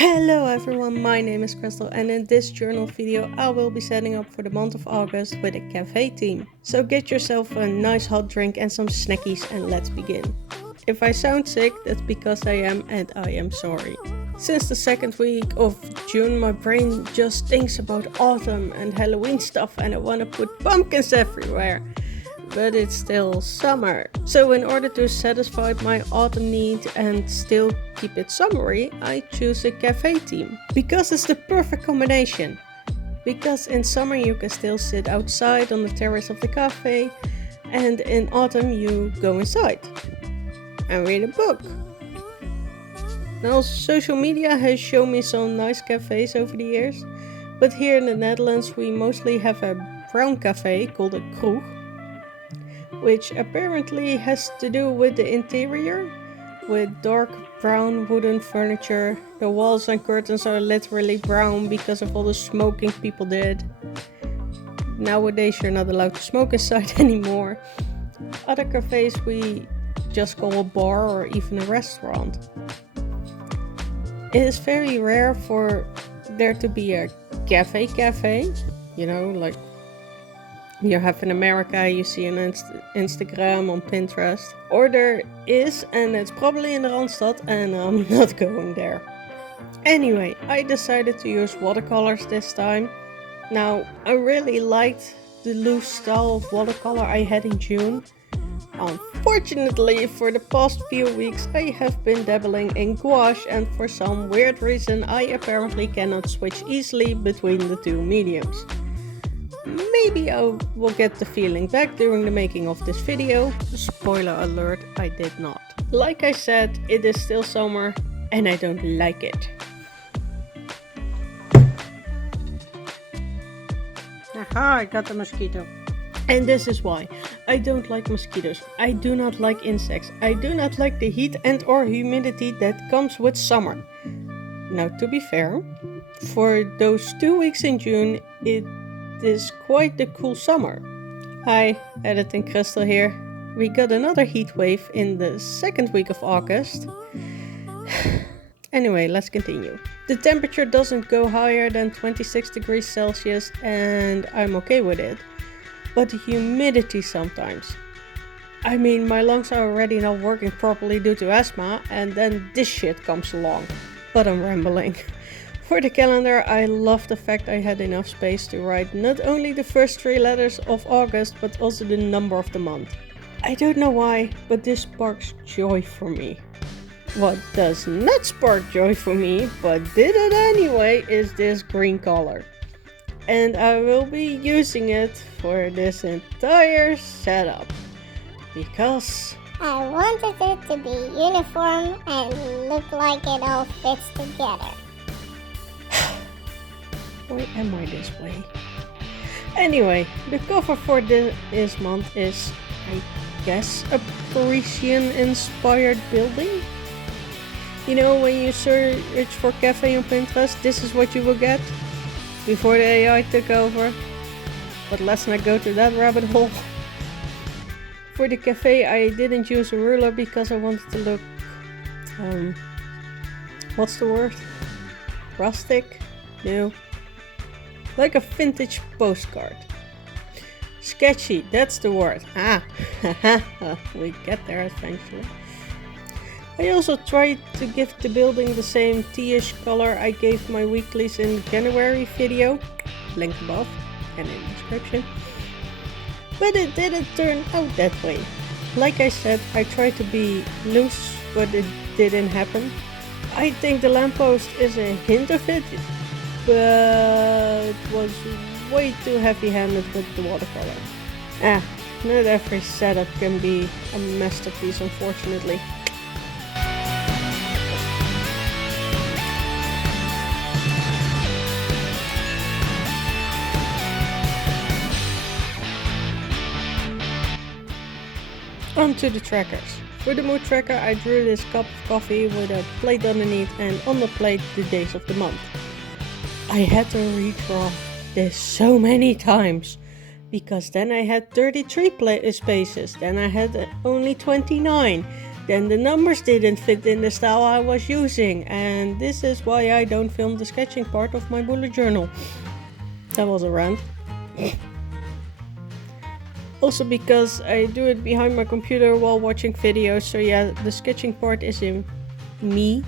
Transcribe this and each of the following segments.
Hello everyone, my name is Christel and in this journal video I will be setting up for the month of August with a cafe theme. So get yourself a nice hot drink and some snackies and let's begin. If I sound sick, that's because I am and I am sorry. Since the second week of June my brain just thinks about autumn and Halloween stuff and I want to put pumpkins everywhere. But it's still summer. So in order to satisfy my autumn need and still keep it summery, I choose a cafe theme. Because it's the perfect combination. Because in summer you can still sit outside on the terrace of the cafe, and in autumn you go inside and read a book. Now social media has shown me some nice cafes over the years, but here in the Netherlands we mostly have a brown cafe called a kroeg, which apparently has to do with the interior, with dark brown wooden furniture. The walls and curtains are literally brown because of all the smoking people did. Nowadays you're not allowed to smoke inside anymore. Other cafes we just call a bar or even a restaurant. It is very rare for there to be a cafe, you know, like you have in America, you see on Instagram, on Pinterest. Or there is, and it's probably in the Randstad, and I'm not going there. Anyway, I decided to use watercolors this time. Now, I really liked the loose style of watercolor I had in June. Unfortunately, for the past few weeks, I have been dabbling in gouache, and for some weird reason, I apparently cannot switch easily between the two mediums. Maybe I will get the feeling back during the making of this video. Spoiler alert, I did not. Like I said, it is still summer and I don't like it. Aha, I got the mosquito. And this is why. I don't like mosquitoes. I do not like insects. I do not like the heat and or humidity that comes with summer. Now to be fair, for those 2 weeks in June, it is quite the cool summer. Hi, editing Christel here. We got another heat wave in the second week of August. Anyway, let's continue. The temperature doesn't go higher than 26 degrees Celsius and I'm okay with it. But the humidity sometimes. I mean, my lungs are already not working properly due to asthma and then this shit comes along. But I'm rambling. For the calendar, I love the fact I had enough space to write not only the first 3 letters of August, but also the number of the month. I don't know why, but this sparks joy for me. What does not spark joy for me, but did it anyway, is this green color. And I will be using it for this entire setup. Because I wanted it to be uniform and look like it all fits together. Why am I this way? Anyway, the cover for this month is, I guess, a Parisian-inspired building. You know, when you search for cafe on Pinterest, this is what you will get before the AI took over. But let's not go to that rabbit hole. For the cafe, I didn't use a ruler because I wanted to look, what's the word? Rustic? No. Like a vintage postcard. Sketchy, that's the word. We get there eventually. I also tried to give the building the same teaish color I gave my Weeklies in the January video, link above and in the description. But it didn't turn out that way. Like I said, I tried to be loose, but it didn't happen. I think the lamppost is a hint of it, but was way too heavy-handed with the watercolor. Not every setup can be a masterpiece, unfortunately. On to the trackers. For the mood tracker I drew this cup of coffee with a plate underneath and on the plate the days of the month. I had to redraw this so many times because then I had 33 spaces, then I had only 29, then the numbers didn't fit in the style I was using, and this is why I don't film the sketching part of my bullet journal. That was a rant. Also because I do it behind my computer while watching videos, so yeah, the sketching part is in me,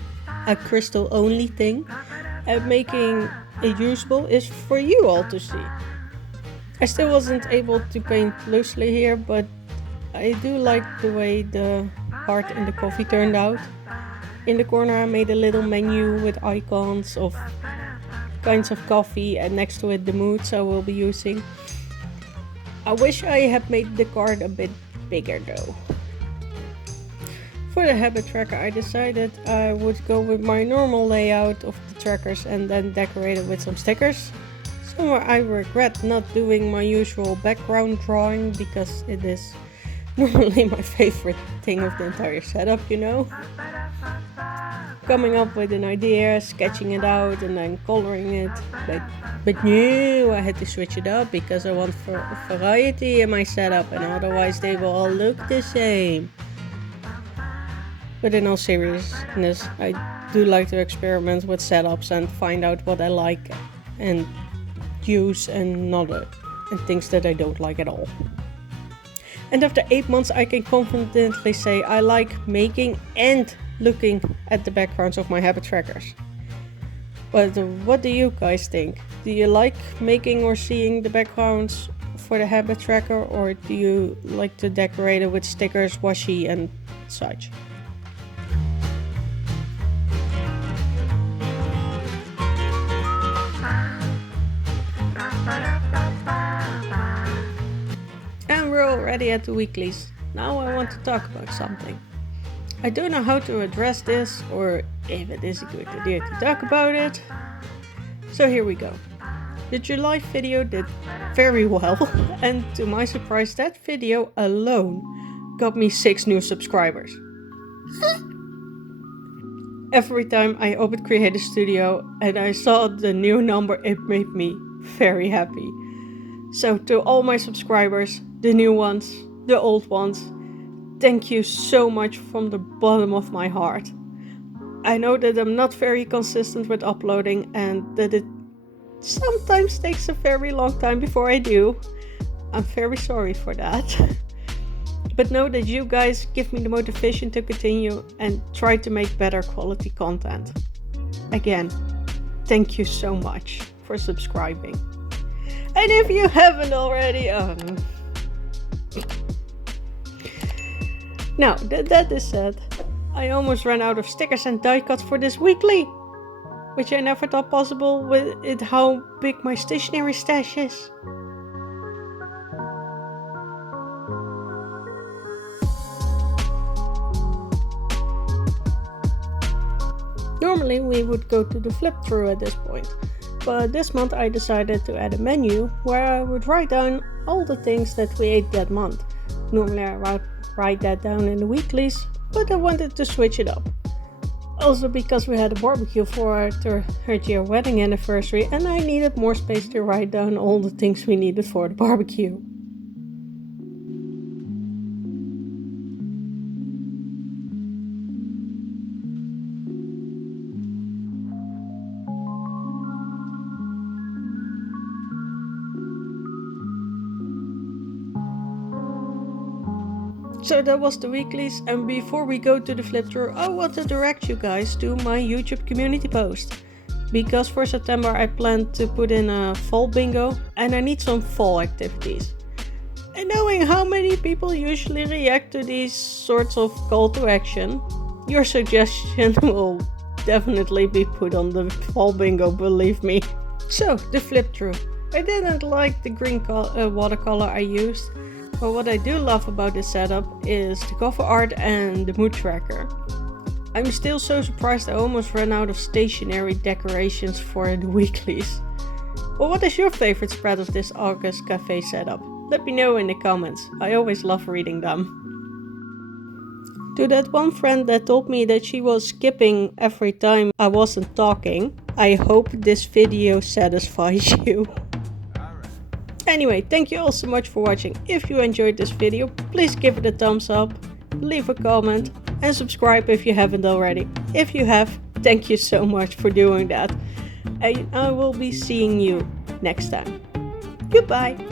a Christel only thing, and making it usable is for you all to see. I still wasn't able to paint loosely here, but I do like the way the heart and the coffee turned out. In the corner I made a little menu with icons of kinds of coffee, and next to it the moods I will be using. I wish I had made the card a bit bigger though. For the habit tracker I decided I would go with my normal layout of the trackers and then decorate it with some stickers. Somewhere I regret not doing my usual background drawing because it is normally my favorite thing of the entire setup, you know. Coming up with an idea, sketching it out and then coloring it. But no, I had to switch it up because I want variety in my setup and otherwise they will all look the same. But in all seriousness, I do like to experiment with setups and find out what I like and use and not and things that I don't like at all. And after 8 months I can confidently say I like making and looking at the backgrounds of my habit trackers. But what do you guys think? Do you like making or seeing the backgrounds for the habit tracker, or do you like to decorate it with stickers, washi and such? And we're already at the weeklies. Now I want to talk about something. I don't know how to address this or if it is a good idea to talk about it. So here we go. The July video did very well, and to my surprise that video alone got me 6 new subscribers. Every time I opened Creator Studio and I saw the new number, it made me very happy. So to all my subscribers, the new ones, the old ones, thank you so much from the bottom of my heart. I know that I'm not very consistent with uploading and that it sometimes takes a very long time before I do. I'm very sorry for that. But know that you guys give me the motivation to continue and try to make better quality content. Again, thank you so much for subscribing. And if you haven't already, now that is said, I almost ran out of stickers and die cuts for this weekly, which I never thought possible with it how big my stationery stash is. Normally we would go to the flip through at this point, but this month I decided to add a menu where I would write down all the things that we ate that month. Normally I write that down in the weeklies, but I wanted to switch it up. Also because we had a barbecue for our third year wedding anniversary and I needed more space to write down all the things we needed for the barbecue. So that was the weeklies, and before we go to the flip through, I want to direct you guys to my YouTube community post. Because for September I plan to put in a fall bingo and I need some fall activities. And knowing how many people usually react to these sorts of call to action, your suggestion will definitely be put on the fall bingo, believe me. So, the flip through. I didn't like the green watercolor I used. But what I do love about this setup is the cover art and the mood tracker. I'm still so surprised I almost ran out of stationery decorations for the weeklies. Well, what is your favorite spread of this August cafe setup? Let me know in the comments, I always love reading them. To that one friend that told me that she was skipping every time I wasn't talking, I hope this video satisfies you. Anyway, thank you all so much for watching. If you enjoyed this video, please give it a thumbs up, leave a comment and subscribe if you haven't already. If you have, thank you so much for doing that. And I will be seeing you next time. Goodbye.